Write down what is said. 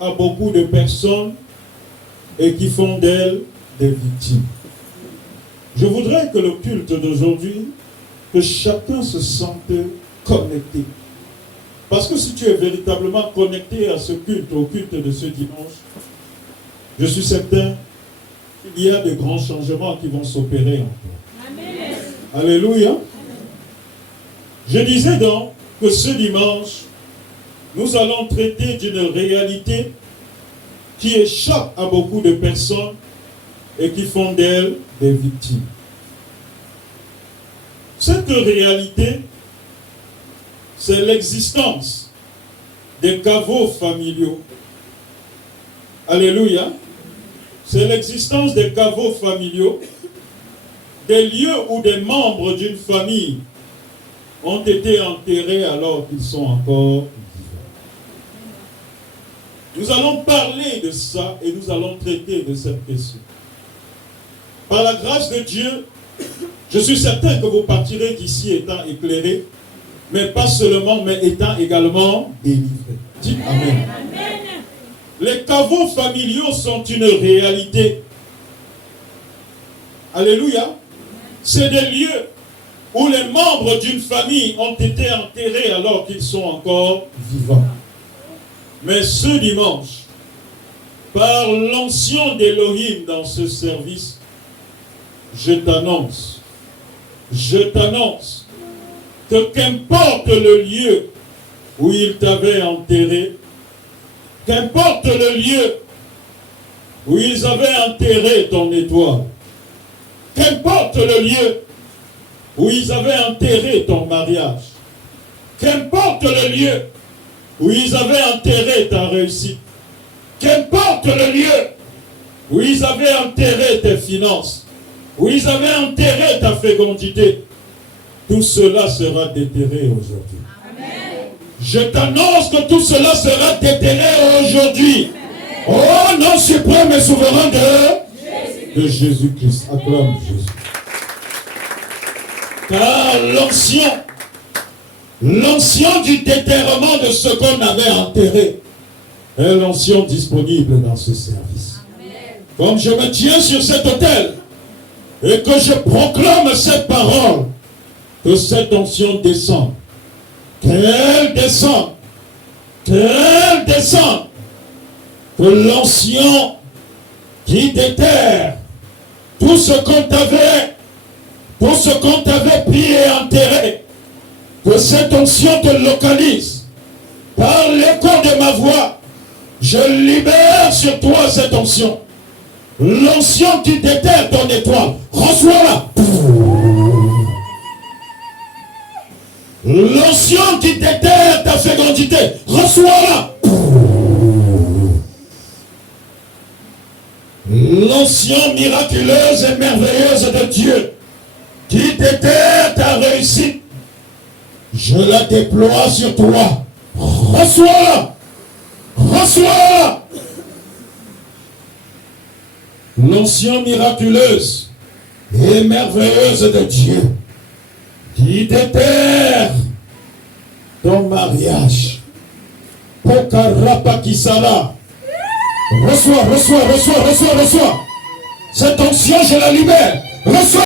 à beaucoup de personnes et qui font d'elles des victimes. Je voudrais que le culte d'aujourd'hui, que chacun se sente connecté. Parce que si tu es véritablement connecté à ce culte, au culte de ce dimanche, je suis certain qu'il y a de grands changements qui vont s'opérer en toi. Amen. Alléluia. Je disais donc que ce dimanche, nous allons traiter d'une réalité qui échappe à beaucoup de personnes et qui font d'elles des victimes. Cette réalité, c'est l'existence des caveaux familiaux. Alléluia. C'est l'existence des caveaux familiaux, des lieux où des membres d'une famille ont été enterrés alors qu'ils sont encore vivants. Nous allons parler de ça et nous allons traiter de cette question. Par la grâce de Dieu, je suis certain que vous partirez d'ici étant éclairés, mais pas seulement, mais étant également délivrés. Dites Amen. Amen. Les caveaux familiaux sont une réalité. Alléluia. C'est des lieux où les membres d'une famille ont été enterrés alors qu'ils sont encore vivants. Mais ce dimanche, par l'onction d'Élohim dans ce service, je t'annonce que qu'importe le lieu où il t'avait enterré, qu'importe le lieu où ils avaient enterré ton étoile, qu'importe le lieu où ils avaient enterré ton mariage, qu'importe le lieu où ils avaient enterré ta réussite, qu'importe le lieu où ils avaient enterré tes finances, où ils avaient enterré ta fécondité, tout cela sera déterré aujourd'hui. Amen. Je t'annonce que tout cela sera déterré aujourd'hui. Au nom suprême et souverain de Jésus-Christ. Acclame Jésus. Car l'onction du déterrement de ce qu'on avait enterré est l'onction disponible dans ce service. Amen. Comme je me tiens sur cet autel et que je proclame cette parole, que cette onction descende, qu'elle descende, qu'elle descende, que l'onction qui déterre tout ce qu'on t'avait pris et enterré, que cette onction te localise par l'écho de ma voix. Je libère sur toi cette onction, l'onction qui déterre ton étoile. Reçois-la. L'onction qui déterre ta fécondité, reçois-la. L'onction miraculeuse et merveilleuse de Dieu qui déterre ta réussite, je la déploie sur toi. Reçois-la. Reçois-la. L'onction miraculeuse et merveilleuse de Dieu qui déterre ton mariage. Pokarapakisara. Reçois. Cette onction, je la libère. Reçois.